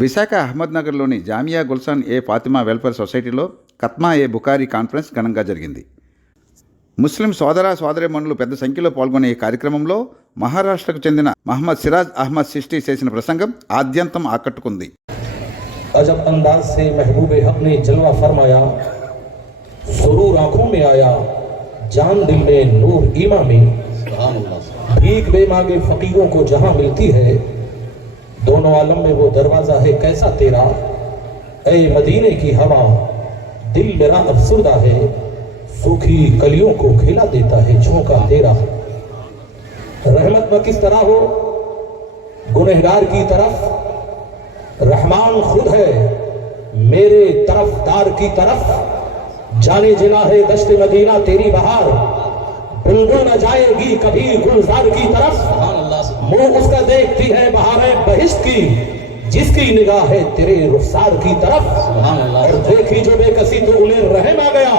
విశాఖ అహ్మద్నగర్లోని జామియా గుల్షన్ ఏ Fatima welfare సొసైటీలో ఖత్మా ఏ Bukhari conference ఘనంగా జరిగింది. ముస్లిం సోదర సోదరీమణులు పెద్ద సంఖ్యలో పాల్గొనే ఈ కార్యక్రమంలో మహారాష్ట్రకు చెందిన మహమ్మద్ సిరాజ్ అహ్మద్ చిష్తి చేసిన ప్రసంగం ఆద్యంతం ఆకట్టుకుంది. अजब अंदाज से महबूब हक ने जलवा फरमाया, सुरूर आंखों में आया, जान दिल में नूर ईमा में, भीख बेमांगे फकीरों को जहां मिलती है, दोनों आलम में वो दरवाजा है कैसा तेरा, ऐ मदीने की हवा दिल मेरा अफसुर्दा है, सूखी कलियों को खिला देता है झोंका तेरा. रहमत में किस तरह हो गुनहगार की तरफ, रहमान खुद है मेरे तरफदार की तरफ, जाने जिना है दश्त मदीना तेरी बहार, बुलबुल न जाएगी कभी गुलजार की तरफ, मुंह उसका देखती है बहारें बहिश्त की, जिसकी निगाह है तेरे रुखसार की तरफ, और देखी जो बेकसी तो उन्हें रहम आ गया,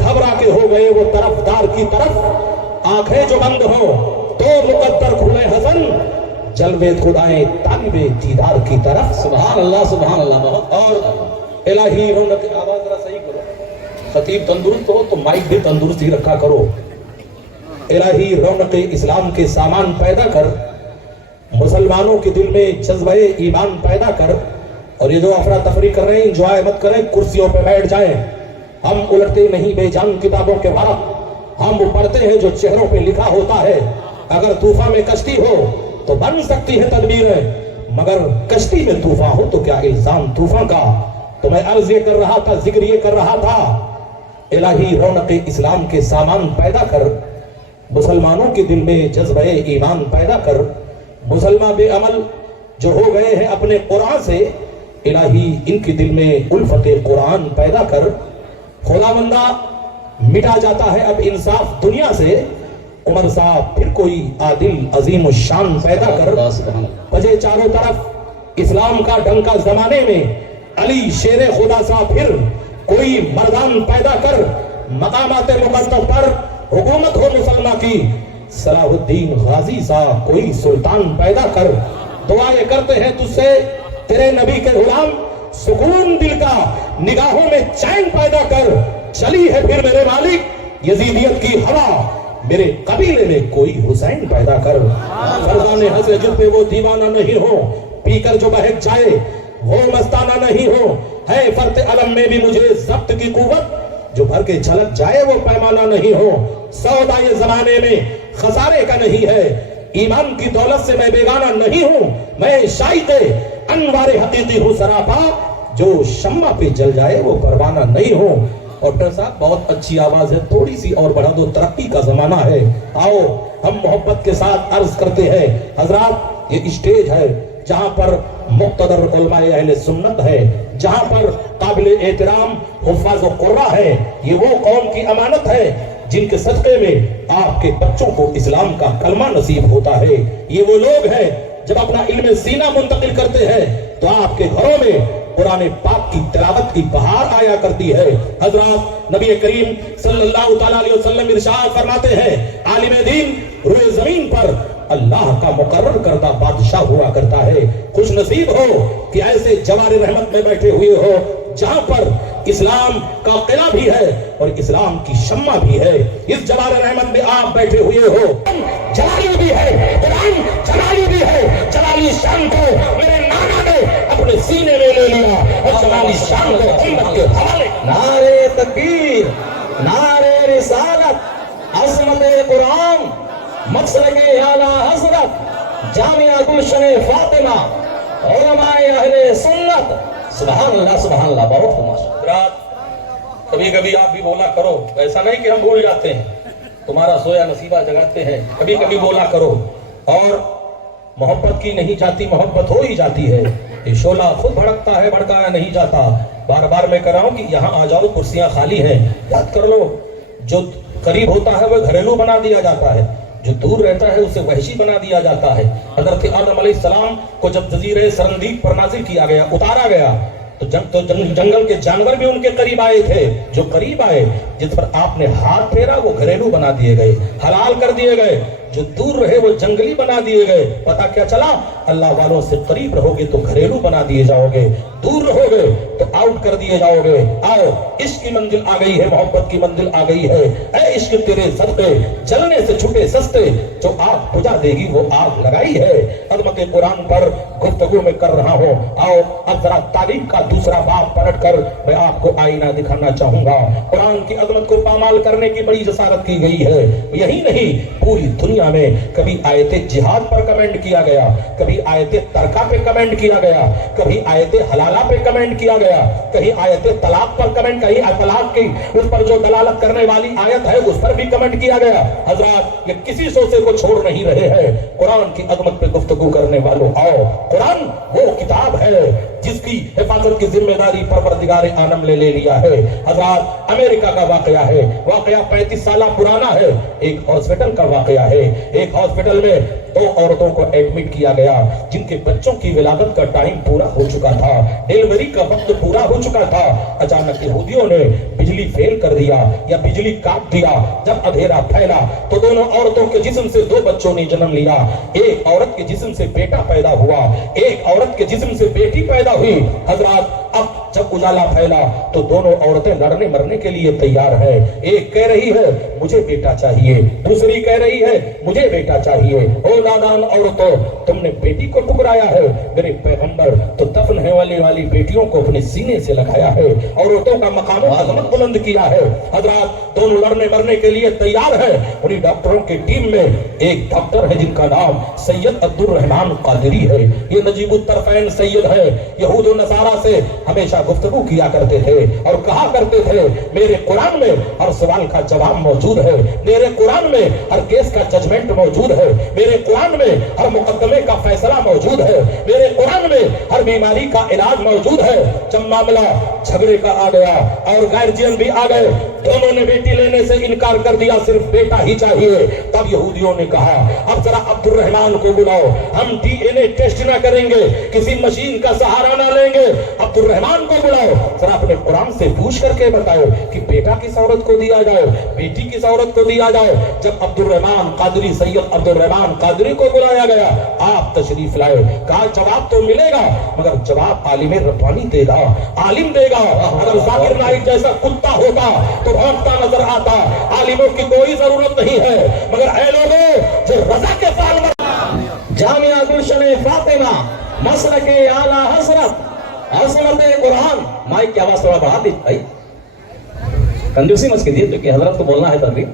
घबरा के हो गए वो तरफदार की तरफ, आंखें जो बंद हो तो मुकद्दर खुले हसन, जलवे खुदाए तालिबे दीदार की तरफ. सुभान अल्लाह. और इलाही रौनक, आवाज जरा सही करो, खतीब तंदुरुस्त हो तो माइक भी तंदुरुस्त ही रखा करो. इलाही रौनक इस्लाम के सामान पैदा कर, मुसलमानों के दिल में जज्बे ईमान पैदा कर. और ये जो अफरा तफरी कर रहे हैं इंजॉय मत करें, कुर्सियों पे बैठ जाएं. हम उलटते नहीं बेजान किताबों के बारह, हम पढ़ते हैं जो चेहरों पे लिखा होता है. अगर तूफान में कश्ती हो तो बन सकती है तदबीरें, मगर कश्ती में तूफान हो तो क्या इल्जाम तूफान का. तो मैं अर्ज ये कर रहा था, जिक्र ये कर रहा था, इलाही रौनक इस्लाम के सामान पैदा कर, मुसलमानों के दिल में जज्बे ईमान पैदा कर. मुसलमान बेअमल जो हो गए हैं अपने कुरान से, इलाही इनके दिल में उल्फते कुरान पैदा कर. खुदावंदा मिटा जाता है अब इंसाफ दुनिया से, उमर साहब फिर कोई आदिल अजीम शान पैदा कर. बजे चारों तरफ इस्लाम का डंका जमाने में, अली शेरे खुदा सा फिर कोई मर्दान पैदा कर. मकामाते मुकद्दस पर हुकूमत हो मुसलमान की, सलाहुद्दीन गाजी सा कोई सुल्तान पैदा कर. दुआएं करते हैं तुझसे तेरे नबी के गुलाम, सुकून दिल का निगाहों में चैन पैदा कर. चली है फिर मेरे मालिक यजीदियत की हवा, मेरे कबीले में कोई हुसैन पैदा कर. फरजाने हंसे जिस पे वो दीवाना नहीं हो, पीकर जो बहक जाए वो मस्ताना नहीं हो. है फर्ते अलम में भी मुझे जब्त की कुव्वत, जो भर के छलक जाए वो पैमाना नहीं हो. सौदा ये जमाने में खसारे का नहीं है, ईमान की दौलत से मैं बेगाना नहीं हूँ. मैं शाइक़े अनवारे हकीकी हूँ सरापा, जो शम्मा पे जल जाए वो परवाना नहीं हूँ. डॉक्टर साहब बहुत अच्छी आवाज है, थोड़ी सी और बढ़ा दो, तरक्की का जमाना है. आओ हम मोहब्बत के साथ अर्ज करते हैं, हजरात ये स्टेज है जहां पर मुक्तदर उलमाए अहले सुन्नत है, जहां पर काबिल एहतराम हुफ्फाज़ व कुर्रा है. ये वो कौम की अमानत है जिनके सदक़े में आपके बच्चों को इस्लाम का कलमा नसीब होता है. ये वो लोग हैं जब अपना इल्म सीना मुंतकिल करते हैं तो आपके घरों में कुरान पाक की तिलावत की बहार आया करती है. हजरत नबी करीम सल्लल्लाहु तआला अलैहि वसल्लम इरशाद फरमाते हैं, आलिम दीन रुए जमीन पर अल्लाह का मुकर्रर करदा बादशाह हुआ करता है. खुश नसीब हो कि ऐसे जवारे रहमत में बैठे हुए हो जहां पर इस्लाम का किला भी है और इस्लाम की शम्मा भी है. इस जवारे रहमत में आप बैठे हुए हो. जलाली भी है, कुरान जलाली भी है. जलाली शान को मेरे नाना ने अपने सीने में ले लिया और जलाली शान को उम्मत के हवाले. नारे तकबीर, नारे रिसालत, अज़मत कुरान, मसलके आला हज़रत, जामिया गुलशन फातिमा, उलमाए अहले सुन्नत. सुभान अल्लाह. बहुत माशाअल्लाह. कभी कभी आप भी बोला करो, ऐसा नहीं कि हम भूल जाते हैं, तुम्हारा सोया नसीबा जगाते हैं. कभी कभी बोला करो. और मोहब्बत की नहीं जाती, मोहब्बत हो ही जाती है. ये शोला खुद भड़कता है, भड़काया नहीं जाता. बार बार मैं कह रहा हूँ कि यहाँ आ जाओ, कुर्सियाँ खाली हैं. याद कर लो, जो करीब होता है वह घरेलू बना दिया जाता है, जो दूर रहता है उसे वहशी बना दिया जाता है. हजरत आदम अलैहिस्सलाम को जब जजीरे सरंदीप पर नाजिल किया गया, उतारा गया, तो जंगल के जानवर भी उनके करीब आए थे. जो करीब आए, जिस पर आपने हाथ फेरा वो घरेलू बना दिए गए, हलाल कर दिए गए. जो दूर रहे वो जंगली बना दिए गए. पता क्या चला? अल्लाह वालों से करीब रहोगे तो घरेलू बना दिए जाओगे, दूर रहोगे तो आउट कर दिए जाओगे। आओ, इश्क की मंजिल आ गई है, मोहब्बत की मंजिल आ गई है। ऐ इश्क तेरे सदके जलने से छूटे सस्ते, जो आग बुझा देगी वो आग लगाई है। अज़मत कुरान पर गुफ्तगू में कर रहा हूँ। आओ अब जरा तारीख का दूसरा बाब पलट कर मैं आपको आईना दिखाना चाहूंगा। कुरान की अज़मत को पामाल करने की बड़ी जसारत की गई है। यही नहीं, पूरी दुनिया में कभी आयते जिहाद पर कमेंट किया गया, कभी आयते तरका पे कमेंट किया गया, कभी आयते हलाला पे कमेंट किया गया, कहीं आयते तलाक पर कमेंट, कहीं तलाक की उस पर जो दलालत करने वाली आयत है उस पर भी कमेंट किया गया। हजरात, ये किसी सोचे को छोड़ नहीं रहे हैं। कुरान की अज़मत पे गुफ्तगू करने वालों, आओ, कुरान वो किताब है जिसकी हिफाजत की जिम्मेदारी परवरदिगार आलम ले लिया है। हजरात, अमेरिका का वाकया है, वाकया 35 साल पुराना है। एक हॉस्पिटल का वाकया है। एक हॉस्पिटल में 2 औरतों को एडमिट किया गया जिनके बच्चों की विलादत का टाइम पूरा हो चुका था, डिलीवरी का वक्त पूरा हो चुका था। अचानक यहूदियों ने बिजली फेल कर दिया या बिजली काट दिया। जब अंधेरा फैला तो दोनों औरतों के जिस्म से 2 बच्चों ने जन्म लिया। एक औरत के जिस्म से बेटा पैदा हुआ, एक औरत के जिस्म से बेटी पैदा हुई। हजरात, अब जब उजाला फैला तो दोनों औरतें लड़ने मरने के लिए तैयार है। एक कह रही है मुझे बेटा चाहिए, दूसरी कह रही है मुझे बेटा चाहिए। ओ नादान औरतों, तुमने बेटी को ठुकराया है। मेरे पैगंबर तो दफन होने वाली बेटियों को अपने सीने से लगाया है, औरतों का मकाम अज़मत बुलंद किया है। हजरात, दोनों लड़ने मरने के लिए तैयार है। उन्हीं डॉक्टरों की टीम में एक डॉक्टर है जिनका नाम सैयद अब्दुल रहमान कादरी है। ये नजीबुत तरफैन सैयद है। यहूद और नसारा से हमेशा गुफ्तगू किया करते थे और कहा करते थे मेरे कुरान में हर सवाल का जवाब मौजूद है, मेरे कुरान में हर केस का जजमेंट मौजूद है, मेरे कुरान में हर मुकदमे का फैसला मौजूद है, मेरे कुरान में हर बीमारी का इलाज मौजूद है। जब मामला झगड़े का आ गया और गार्जियन भी आ गए, दोनों ने बेटी लेने से इनकार कर दिया, सिर्फ बेटा ही चाहिए। तब यहूदियों ने कहा अब जरा अब्दुल रहमान को बुलाओ, हम डीएनए टेस्ट ना करेंगे, किसी मशीन का सहारा ना लेंगे, अब्दुल रहमान को बुलाओ, जरा अपने कुरान से पूछ करके बताओ कि बेटा किस औरत को दिया जाए, बेटी किस औरत को दिया जाए। जब अब्दुल रहमान कादरी, सैयद अब्दुल रहमान कादरी को बुलाया गया, आप तशरीफ लाए, कहा जवाब तो मिलेगा मगर जवाब आलिम रब्बानी देगा, आलिम देगा। अगर जाकिर नाइक जैसा कुत्ता होता तो भौंकता नजर आता। आलिमों की कोई जरूरत नहीं है, मगर ऐ लोगों जो रजा के साल में जामिया गुलशन फातिमा मसलके आला हसरत हसरत कुरान, माइक की आवाज थोड़ा बढ़ा दी भाई, कंजूसी मत कीजिए क्योंकि हजरत को बोलना है तभी।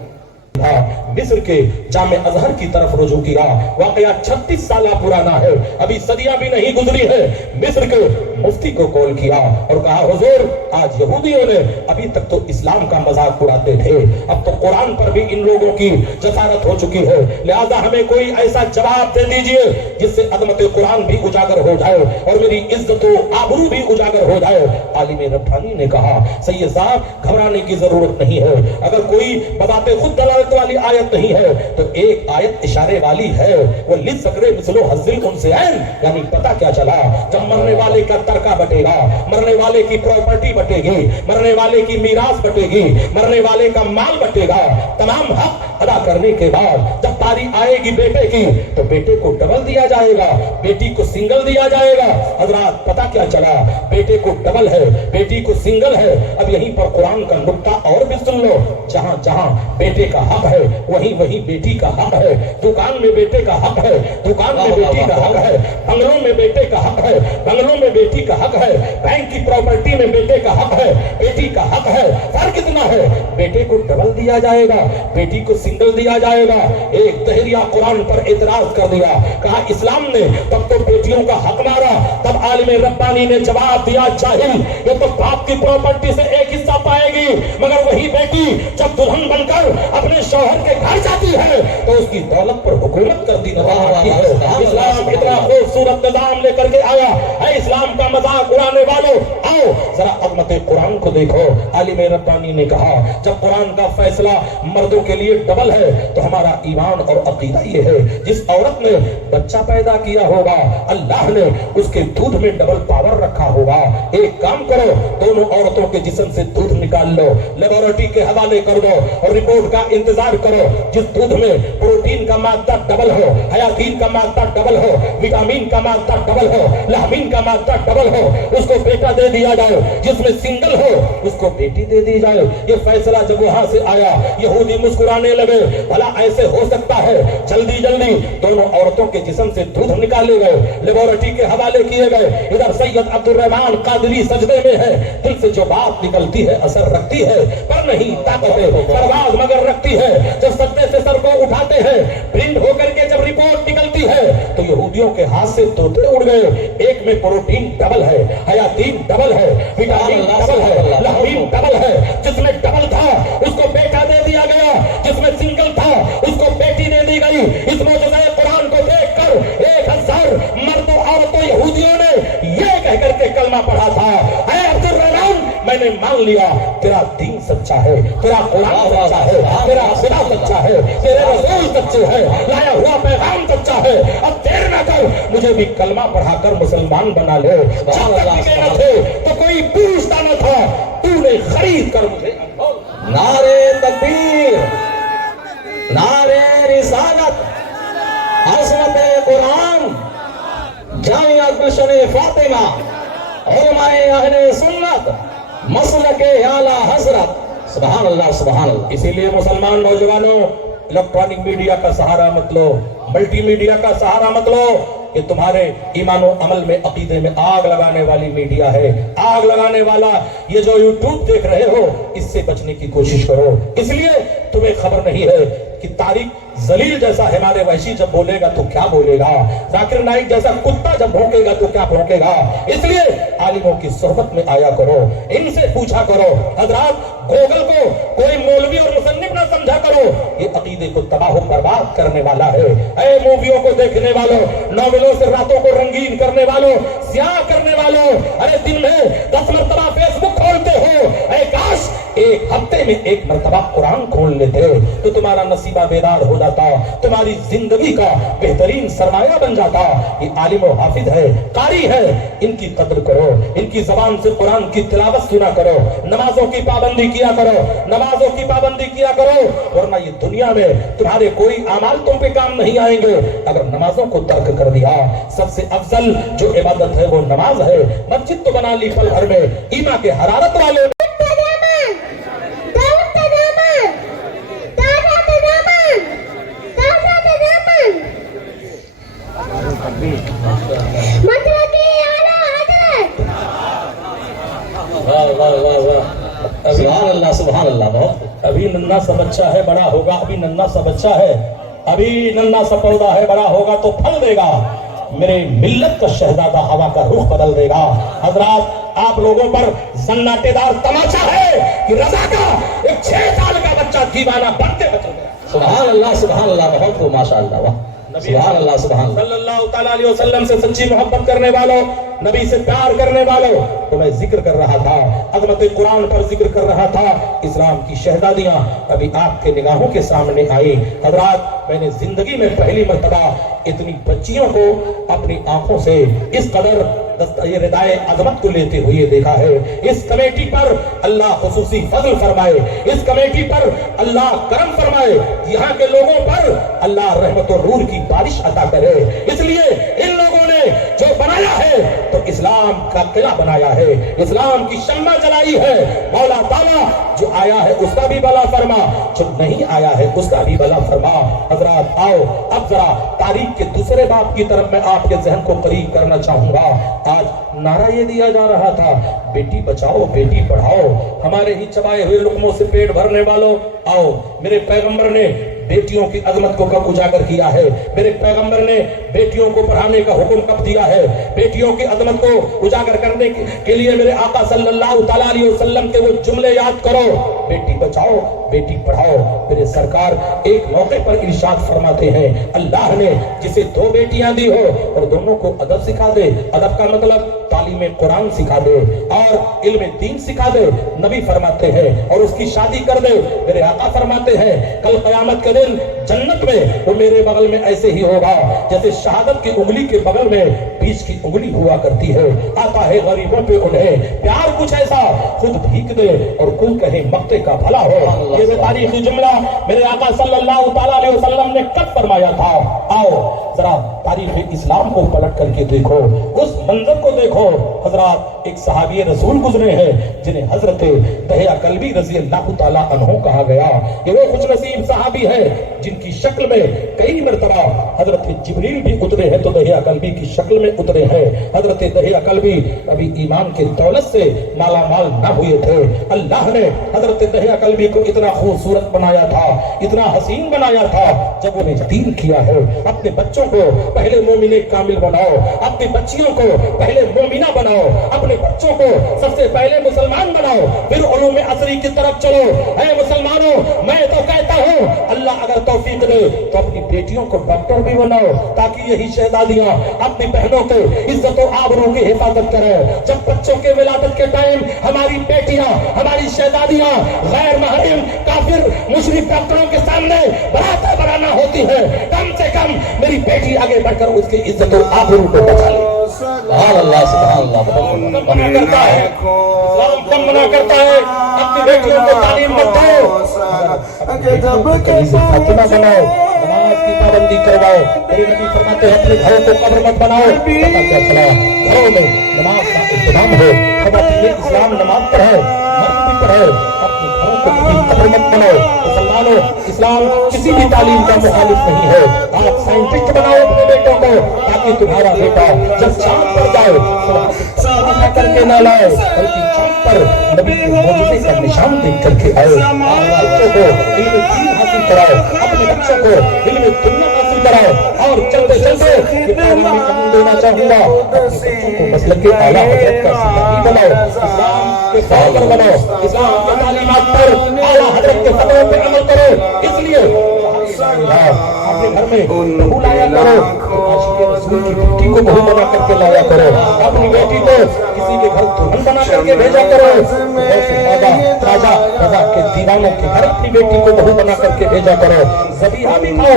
मिस्र के जामे अजहर की तरफ रुजू किया। वाकया 36 साल पुराना है, अभी सदियां भी नहीं गुजरी है। मिस्र के मुफ्ती को कॉल किया और कहा हुजूर, आज यहूदियों ने अभी तक तो इस्लाम का मजाक उड़ाते थे, अब तो कुरान पर भी इन लोगों की जसारत हो चुकी है, लिहाजा हमें कोई ऐसा जवाब दे दीजिए जिससे अजमत कुरान भी उजागर हो जाए और मेरी इज्जत आबरू भी उजागर हो जाए। आलिम रब्बानी ने कहा सैयद साहब घबराने की जरूरत नहीं है, अगर कोई बताते खुद दलालत वाली आयत नहीं है तो एक आयत इशारे वाली है, वो लिस सकरे मिसलो हज़िल उनसे ऐन, यानी पता क्या चला, जब मरने वाले का तरका बटेगा, मरने वाले की प्रॉपर्टी बटेगी, मरने वाले की मीरास बटेगी, मरने वाले का माल बटेगा, तमाम हक अदा करने के बाद जब पारी आएगी बेटे की तो बेटे को डबल दिया जाएगा, बेटी को सिंगल दिया जाएगा। हजरात, पता क्या चला, बेटे को डबल है, बेटी को सिंगल है। अब यहीं पर कुरान का नुक्ता और भी सुन लो, जहां जहां बेटे का हक है वहीं वहीं बेटी का हक है। दुकान में बेटे का हक है, दुकान में बेटी का हक है, बंगलों में बेटे का हक है, बंगलों में बेटी का हक है, बैंक की प्रॉपर्टी में बेटे का हक है, बेटी का हक है। फर्क कितना है, बेटे को डबल दिया जाएगा, बेटी को सिंगल दिया जाएगा। एक तहरिया कुरान पर एतराज कर दिया, कहा इस्लाम ने तब तो बेटियों का हक मारा, तब आलिम रब्बानी ने जवाब दिया जाहिल, ये तो बाप की प्रॉपर्टी से एक हिस्सा पाएगी, मगर वही बेटी जब दुल्हन बनकर अपने शौहर के घर जाती है तो उसकी दौलत पर हुकूमत करती नजर आती है। इस्लाम इतना खूबसूरत निजाम लेकर के आया है, इस्लाम का मजाक उड़ाने वालों आओ जरा अज़मत कुरान को देखो। आलिम रब्बानी ने कहा जब कुरान का फैसला मर्दों के लिए डबल है तो हमारा ईमान और अकीदा ये है, जिस औरत ने बच्चा पैदा किया होगा अल्लाह ने उसके दूध में डबल पावर रखा होगा। एक काम करो, दोनों औरतों के जिस्म से दूध दूध निकाल लो, लेबोरेटरी के हवाले कर दो और रिपोर्ट का इंतजार करो। जिस दूध में प्रोटीन का मात्रा डबल हो, हयातीन का मात्रा डबल हो, विटामिन का मात्रा डबल हो, लहमीन का मात्रा डबल हो, उसको बेटा दे दिया जाए। जिसमें सिंगल हो उसको बेटी दे दी जाए। ये फैसला जब वहां से आया, यहूदी मुस्कुराने लगे, भला ऐसे हो सकता है? जल्दी जल्दी दोनों औरतों के जिस्म से दूध निकाले गए, लेबोरेटरी के हवाले किए गए। इधर सैयद अब्दुल रहमान कादरी सजदे में है। दिल से जो बात निकलती है असर रखती है, पर नहीं ताकत परवाज मगर रखती है। जब सजदे से सर को उठाते हैं, प्रिंट होकर के जब रिपोर्ट निकलती है, तो यहूदियों के हाथ से तोते उड़ गए। एक में प्रोटीन डबल है, हयातीन डबल है, विटामिन डबल है, लहमीन डबल है। जिसमें डबल था उसको बेटा दे दिया गया, जिसमें सिंगल था उसको बेटी दे दी गई। इस मौजूदा कुरान को देखकर 1000 मर्दों औरतों यहूदियों ने ये कहकर के कलमा पढ़ा था, ऐ अब्दुल रहमान मैंने मान लिया तेरा दीन सच्चा है, तेरा कुरान सच्चा है, तेरा खुदा सच्चा है, तेरे रसूल सच्चे हैं, लाया हुआ पैगाम सच्चा है। अब देर न कर, मुझे भी कलमा पढ़ाकर मुसलमान बना ले। जब तक टिके न थे तो कोई पूछता न था, तूने खरीद कर मुझे। नारे तकबीर, नारे रिसालत, अज़मत कुरान, जामिया गुलशन फातिमा, उलमाए अहले सुन्नत, मसलके आला हजरत। सुभान अल्लाह, सुभान अल्लाह। इसीलिए मुसलमान नौजवानों, इलेक्ट्रॉनिक मीडिया का सहारा मत लो, मल्टी मीडिया का सहारा मत लो। ये तुम्हारे ईमानो अमल में, अकीदे में आग लगाने वाली मीडिया है, आग लगाने वाला। ये जो यूट्यूब देख रहे हो, इससे बचने की कोशिश करो। इसलिए तुम्हें खबर नहीं है कि तारिक जलील जैसा हमारे वहशी जब बोलेगा तो क्या बोलेगा, जाकिर नाइक जैसा कुत्ता जब भौंकेगा तो क्या भौंकेगा। इसलिए आलिमों की सोहबत में आया करो, इनसे पूछा करो। हजरात, गूगल को कोई मौलवी और मुसन्निफ ना समझा करो, ये अकीदे को तबाह बर्बाद करने वाला है। ऐ मूवियों को देखने वालों, नॉवेलों से रातों को रंगीन करने वालों, स्याह करने वालों, अरे दिन में 10 मरतबा फेसबुक खोलते हो, ऐ काश एक हफ्ते में 1 मरतबा कुरान खोल लेते तो तुम्हारा नसीबा बेदार हो जाता, तुम्हारी जिंदगी का बेहतरीन सरमाया बन जाता। ये आलिम और हाफिज है, कारी है, इनकी कदर करो, इनकी जबान से कुरान की तिलावत सुना करो, नमाजों की पाबंदी किया करो, नमाजों की पाबंदी किया करो, वरना ये दुनिया में तुम्हारे कोई अमाल तुम पे काम नहीं आएंगे अगर नमाजों को तर्क कर दिया। सबसे अफजल जो इबादत है वो नमाज है। मस्जिद तो बना ली पल भर में, ईमा के हरारत वाले सुभान अल्लाह। अभी नन्ना सा बच्चा है, बड़ा होगा, अभी नन्ना सा बच्चा है, अभी नन्ना सा पौधा है, बड़ा होगा तो फल देगा। मेरे मिल्लत का शहजादा हवा का रुख बदल देगा। हजरात, आप लोगों पर सन्नाटेदार तमाचा है कि रजा का एक 6 साल का बच्चा दीवाना बनते बचल गया। सुभान अल्लाह, सुभान अल्लाह, बहुत हो माशाअल्लाह, वाह, सुभान अल्लाह, सुभान सल्लल्लाहु तआला अलैहि वसल्लम से सच्ची मोहब्बत करने वालों, नबी से प्यार करने वालों, तो मैं जिक्र कर रहा था, अज़मत कुरान पर जिक्र कर रहा था। इस्लाम की शहजादियां अभी आपके निगाहों के सामने आई। हजरात, मैंने जिंदगी में पहली मर्तबा इतनी बच्चियों को अपनी आंखों से इस कदर ये रिदाए अज़मत को लेते हुए देखा है। इस कमेटी पर अल्लाह खुसूसी फज़ल फरमाए, इस कमेटी पर अल्लाह करम फरमाए, यहाँ के लोगों पर अल्लाह रहमत और नूर की बारिश अता करे। इसलिए इन लोगों ने जो बनाया है तो इस्लाम का किला बनाया है, इस्लाम की शम्मा जलाई है। मौला ताला जो आया है उसका भी भला फरमा, जो नहीं आया है उसका भी भला फरमा। हजरात, आओ अब जरा तारीख के दूसरे बाब की तरफ मैं आपके जहन को करीब करना चाहूंगा। आज नारा ये दिया जा रहा था, बेटी बचाओ बेटी पढ़ाओ। हमारे ही चबाए हुए लुकमों से पेट भरने वालों, आओ, मेरे पैगंबर ने बेटियों की अजमत को कब उजागर किया है, मेरे पैगंबर ने बेटियों को पढ़ाने का हुक्म कब दिया है, बेटियों की अजमत को उजागर करने के लिए मेरे आका सल्लल्लाहु तआला अलैहि वसल्लम के वो जुमले याद करो। बेटी बचाओ बेटी पढ़ाओ। मेरे सरकार एक मौके पर इरशाद फरमाते हैं, अल्लाह ने जिसे 2 बेटियां दी हो और दोनों को अदब सिखा दे, अदब का मतलब तालीम कुरान सिखा दे और इल्म दीन सिखा दे, नबी फरमाते हैं, और उसकी शादी कर दे। मेरे आका फरमाते हैं कल क़यामत के दिन जन्नत में वो मेरे बगल में ऐसे ही होगा जैसे शहादत की उंगली के बगल में बीच की उंगली हुआ करती है। आता है गरीबों पे उन्हें प्यार कुछ ऐसा, खुद भीख दे और कुल कहे मक्ते का भला हो। ये तारीखी जुमला मेरे आका सल्लल्लाहु ताला अलैहि वसल्लम ने कब फरमाया था? आओ जरा तारीख इस्लाम को पलट करके देखो, उस मंजर को देखो। हजरात, एक सहाबी रसूल गुजरे हैं जिन्हें हजरत दहिया कल्बी रजी अल्लाह ताला अन्हु कहा गया। ये वो खुश नसीब सहाबी है जिनकी शक्ल में कई मरतबा हजरत जिब्रील भी उतरे हैं तो दहिया कल्बी की शक्ल में उतरे हैं। हजरत दहिया कल्बी अभी ईमान की दौलत से माला माल न हुए थे। अल्लाह ने हजरत दहिया कल्बी को इतना खूबसूरत बनाया था, इतना हसीन बनाया था, जब उन्हें यतीम किया है। अपने बच्चों को पहले मोमिने कामिल बनाओ, अपनी बच्चियों को पहले मोमिना बनाओ, अपने बच्चों को सबसे पहले मुसलमान बनाओ, फिर उलूम असरी की तरफ चलो। ऐ मुसलमानों, मैं तो कहता हूँ अल्लाह अगर तौफीक दे तो अपनी बेटियों को डॉक्टर भी बनाओ ताकि यही शहजादियां अपनी बहनों के इज्जत और आबरू की हिफाजत करें। जब बच्चों के विलादत के टाइम हमारी बेटियां, हमारी शहजादियां गैर महरम काफिर मुशरिक डॉक्टरों के सामने बरातें बनाना होती है, कम से कम मेरी बेटी आगे बढ़कर उसकी इज्जत और आबरू को बचा ले। अल्लाह सुभान अल्लाह मना करता है, इस्लाम कम मना करता है अपनी बेटियों को तालीम मत दो, फातिमा बनाओ, नमाज की पाबंदी करवाओ। मेरे नबी फरमाते हैं अपने घरों को कब्र मत बनाओ। पता क्या चला, घरों में नमाज का इंतजाम हो, खवातीन इस्लाम नमाज पढ़े, मर्द भी पढ़े, अपने घरों को कभी कब्र मत बनाओ। मुसलमानों, इस्लाम किसी भी तालीम का मुखालिफ नहीं है। आप साइंटिस्ट बनाओ अपने बेटों को ताकि तुम्हारा बेटा जब चांद पर जाए तो करके न लाए बल्कि चांद पर नबी के मौजूदे का निशान देख करके आए। बच्चों को इल्म दीन हासिल कराओ, अपने बच्चों को इल्म दुनिया हासिल कराओ। और चलते चलते ये तालीमी कम देना चाहूंगा, अपने बच्चों को मसलक के आला हजरत का सिपाही बनाओ, इस्लाम के फौकर बनाओ, इस्लाम के तालीमात पर आला हजरत के फतवे पे अमल करो। इसलिए अपने घर में बहू लाया करो, रसूल की बेटी को बहू बना करके लाया करो, अपनी बेटी को किसी के घर दुल्हन बना करके भेजा करो। राजा रजा के दीवानों के घर अपनी बेटी को बहू बना करके भेजा करो। ज़बीहा भी खाओ,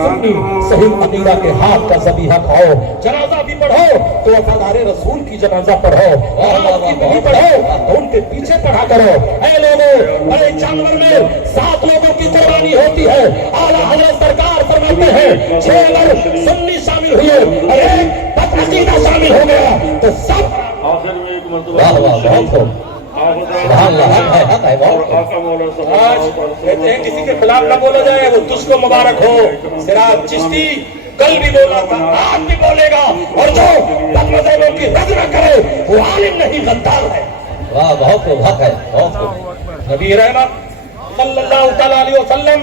सुन्नी सही अमीरा के हाथ का ज़बीहा खाओ। जनाजा भी पढ़ो तो वफादारे रसूल की जनाजा पढ़ो, और की विधि पढ़ो तो उनके पीछे पढ़ा करो। ऐ लोगों, बड़े जानवर में 7 लोगों की कुर्बानी होती है। आला हज़रत सरकार फरमाते हैं 6 अगर सुन्नी शामिल हुए और एक बदअकीदा शामिल हो गया तो सब आखिर में एक वाह वाह बहुत हो। आज कहते हैं किसी के खिलाफ ना बोला जाए, वो तुझको मुबारक हो। सिराज चिश्ती कल भी बोला था, आज भी बोलेगा, और जो बदमज़हबों की रद्द न करे वो आलिम नहीं गद्दार है। वाह बहुत हो, बहुत है, बहुत हो। नबी रहमत सल्लल्लाहु तआला अलैहि वसल्लम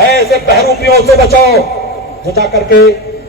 ऐसे बहरूपियों से बचाओ जो जा करके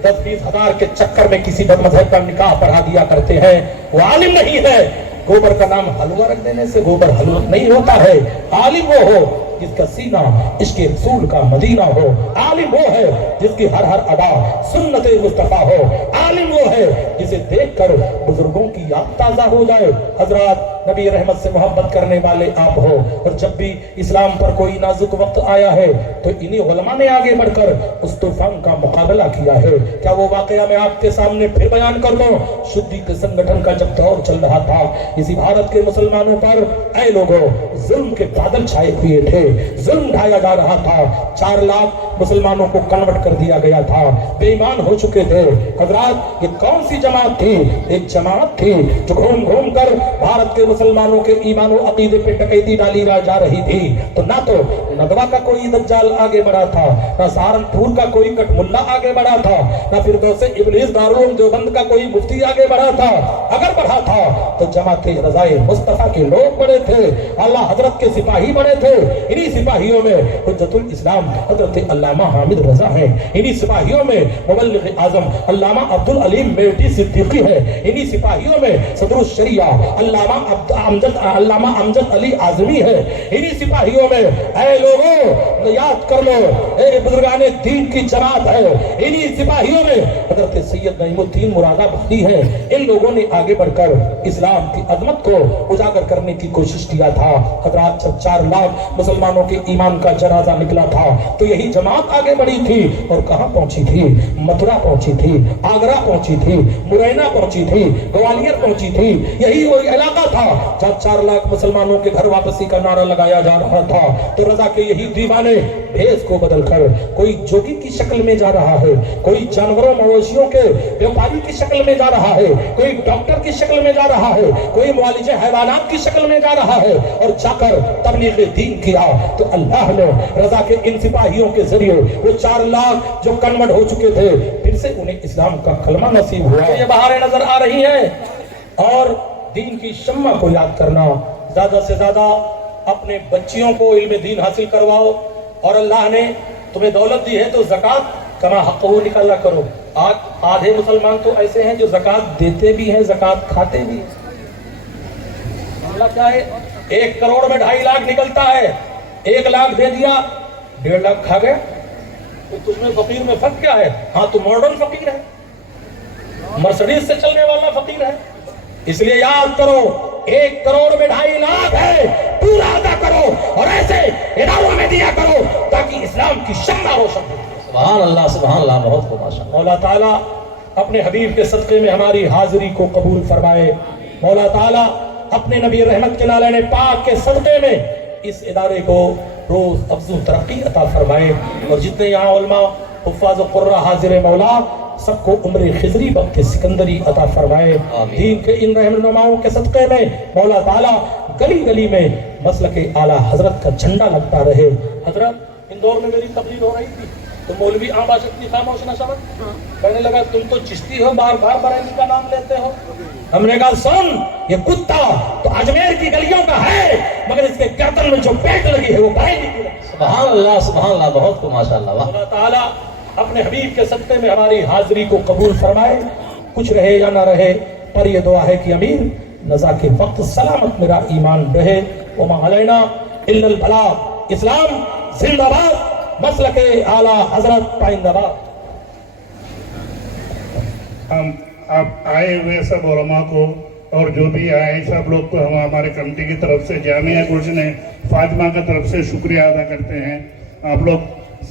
10-20 हजार के चक्कर में किसी बदमज़हब का निकाह पढ़ा दिया करते हैं। वो आलिम नहीं है। गोबर का नाम हलवा रख देने से गोबर हलवा नहीं होता है। आलिम वो हो जिसका सीना इसके रसूल का मदीना हो। आलिम वो है जिसकी हर हर अदा सुन्नत मुस्तफा हो। आलिम वो है जिसे देखकर बुजुर्गों की याद ताजा हो जाए। हजरात, नबी रहमत से मोहब्बत करने वाले आप हो, और जब भी इस्लाम पर कोई नाजुक वक्त आया है तो इन्हीं उलमा ने आगे बढ़कर उस तूफान का मुकाबला किया है। क्या वो वाकया मैं आपके सामने फिर बयान कर दूं? शुद्धि के संगठन का जब दौर चल रहा था, इसी भारत के मुसलमानों पर ऐ लोगों जुल्म के बादल छाए हुए थे, जुल्म ढाया जा रहा था। 4 लाख मुसलमानों को कन्वर्ट कर दिया गया था, बेईमान हो चुके थे। हजरात, ये कौन सी जमात थी? एक जमात थी जो घूम घूम कर भारत के मुसलमानों के ईमान और अकीदे पे डकैती डाली जा रही थी। तो ना तो नदवा का कोई दज्जाल आगे बढ़ा था, ना सहारनपुर का कोई कटमुल्ला आगे बढ़ा था, ना फिर इब्लीस दारुल देवबंद का कोई मुफ्ती आगे बढ़ा था। अगर बढ़ा था तो जमाते रज़ाए मुस्तफा के लोग बड़े थे, अल्लाह हजरत के सिपाही बड़े थे। इन्हीं सिपाहियों में हुज्जतुल इस्लाम हजरत अल्लामा हामिद रजा हैं। इन्हीं सिपाहियों में मुबल्लिग आजम अल्लामा अब्दुल अलीम मेटी सिद्दीकी है। इन्हीं सिपाहियों में सदरुल शरिया अल्लामा अमजद अली आजमी है। इन्हीं सिपाहियों में ऐ लोगों याद कर लो, ए बुजुर्गान दीन की जमात है। इन्हीं सिपाहियों में हजरत सैयद नईमुद्दीन मुरादाबादी है। इन लोगों ने आगे बढ़कर इस्लाम की अजमत को उजागर करने की कोशिश किया था। हजरात जब 4 लाख मुसलमानों के ईमान का जनाजा निकला था तो यही जमात आगे बढ़ी थी और कहां पहुंची थी? मथुरा पहुंची थी, आगरा पहुंची थी, मुरैना पहुंची थी, ग्वालियर पहुंची थी। यही वही इलाका था जब 4 लाख मुसलमानों के घर वापसी का नारा लगाया जा रहा था। तो रजा के यही दीवाने भेष को बदलकर कोई जोगी की शक्ल में जा रहा है, कोई जानवरों मवेशियों के व्यापारी की शक्ल में जा रहा है, कोई डॉक्टर की शक्ल में जा रहा है, कोई मुआलिजे हैवानात की शक्ल में जा रहा है और जाकर तबलीग दीन किया। तो अल्लाह ने रजा के इन सिपाहियों के जरिए वो 4 लाख जो कन्वर्ट हो चुके थे फिर से उन्हें इस्लाम का कलमा नसीब हुआ। ये बहारें नजर आ रही हैं और दीन की शम्मा को याद करना, ज्यादा से ज्यादा अपने बच्चियों को इल्म दीन हासिल करवाओ और अल्लाह ने तुम्हें दौलत दी है तो ज़कात कमा हक़ निकाला करो। आज आधे मुसलमान तो ऐसे हैं जो ज़कात देते भी हैं, ज़कात खाते भी हैं। मामला क्या है? 1 करोड़ में 2.5 लाख निकलता है, 1 लाख दे दिया, 1.5 लाख खा गए। तो तुझमें फकीर में फर्क क्या है? हाँ तो मॉडर्न फकीर है, मर्सिडीज से चलने वाला फकीर है। इसलिए याद करो 1 करोड़ में 2.5 लाख है, पूरा अदा करो और ऐसे इनामों में दिया करो ताकि इस्लाम की शम्मा रोशन हो। सुभान अल्लाह, बहुत को माशाअल्लाह। मौला ताला अपने हबीब के सदक़े में हमारी हाजिरी को कबूल फरमाए। मौला ताला अपने नबी रहमत के नाले पाक के सदक़े में इस इदारे को रोज अफजू तरक्की अता फरमाए और जितने यहाँ उलमा हुफ़ाज़ व क़ुर्रा हाजिर मौला सबको उम्र खिजरी वक्त सिकंदरी अता फरमाए। दीन के इन रहनुमाओं के सदक़े में मौला ताला गली गली में मसलके आला हजरत का झंडा लगता रहे। हजरत इंदौर में मेरी तबलीग हो रही थी तो मौलवी आबा शक्ति खामोश न शबत कहने लगा तुम तो चिश्ती हो, बार बार बरेली का नाम लेते हो। हमने कहा सुन, ये कुत्ता तो अजमेर की गलियों का है मगर इसके गर्दन में जो पेट लगी है वो बरेली की है। सुभान अल्लाह, बहुत को माशाअल्लाह। अल्लाह ताला अपने हबीब के सदक़े में हमारी हाजिरी को कबूल फरमाए। कुछ रहे या ना रहे पर ये दुआ है कि अमीर नज़ा के वक्त सलामत मेरा ईमान रहे। वमा अलैना इल्लल बलाग। इस्लाम जिंदाबाद, मसलके आला हजरत पाइंदाबाद। हम आप आए हुए सब उलमा को और जो भी आए सब लोग को हम हमारे कमेटी की तरफ से जामिया गुलशन फातिमा की तरफ से शुक्रिया अदा करते हैं। आप लोग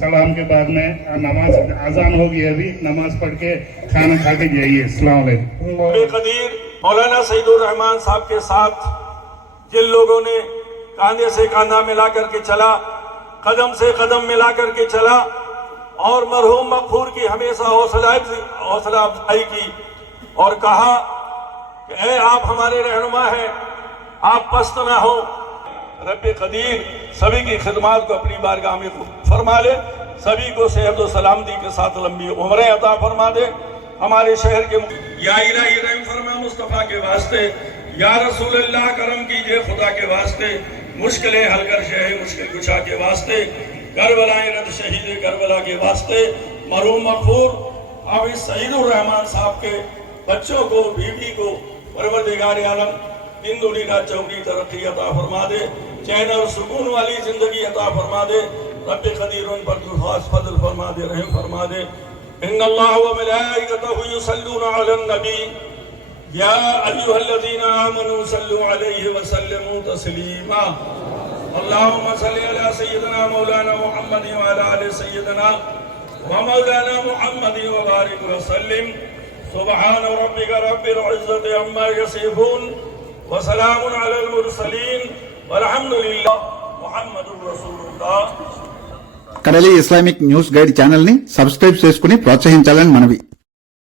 सलाम के बाद में नमाज अजान होगी, अभी नमाज पढ़ के खाना खा के जाइए। अस्सलाम वालेकुम। कदीर मौलाना सईदुर रहमान साहब के साथ जिन लोगों ने कांधे से कांधा मिला करके चला, कदम से कदम मिला करके चला और मरहूम मकफूर की हमेशा हौसला अफजाई की और कहा कि ऐ आप हमारे रहनुमा हैं, आप पस्त ना हो। रब्बे कदीर सभी की खिदमत को अपनी बारगाह में फरमा ले, सभी को सेहत और सलामती के साथ लंबी उम्रें अता फरमा दे। हमारे शहर के या इलाही रहम फरमा मुस्तफ़ा के वास्ते, या रसूल अल्लाह करम कीजिए खुदा के वास्ते, मुश्किलें हल कर शह मुश्किल कुशा के वास्ते, करबलाए रद शहीद करबला के वास्ते, मरहूम मकफूर हाफिज सईदुर रहमान साहब के बच्चों को, बीवी को परवरदिगार आलम दिन दुनिया चौकी तरक्की अता फरमा दे, चैन और सुकून वाली जिंदगी अता फरमा दे। रब्बे कदीर उन पर खास फजल फरमा दे, रहम फरमा दे। इन्नल्लाह व मलाइकतहु युसल्लूना अलन नबी या अय्युहल्लज़ीना आमनू सल्लू अलैहि व सल्लिमू तस्लीमा। अल्लाहुम्मा सल्लि अला सय्यिदिना मौलाना मुहम्मद व अला आलि सय्यिदिना व मौलाना मुहम्मद व बारिक व सल्लिम। सुब्हान रब्बिका रब्बिल इज्जति अम्मा यसिफून व सलामुन अलल मुरसलीन वल्हम्दुलिल्लाह मुहम्मदुर रसूलुल्लाह। కడలి ఇస్లామిక్ న్యూస్ గైడ్ ఛానల్ని సబ్స్క్రైబ్ చేసుకుని ప్రోత్సహించాలని మనవి.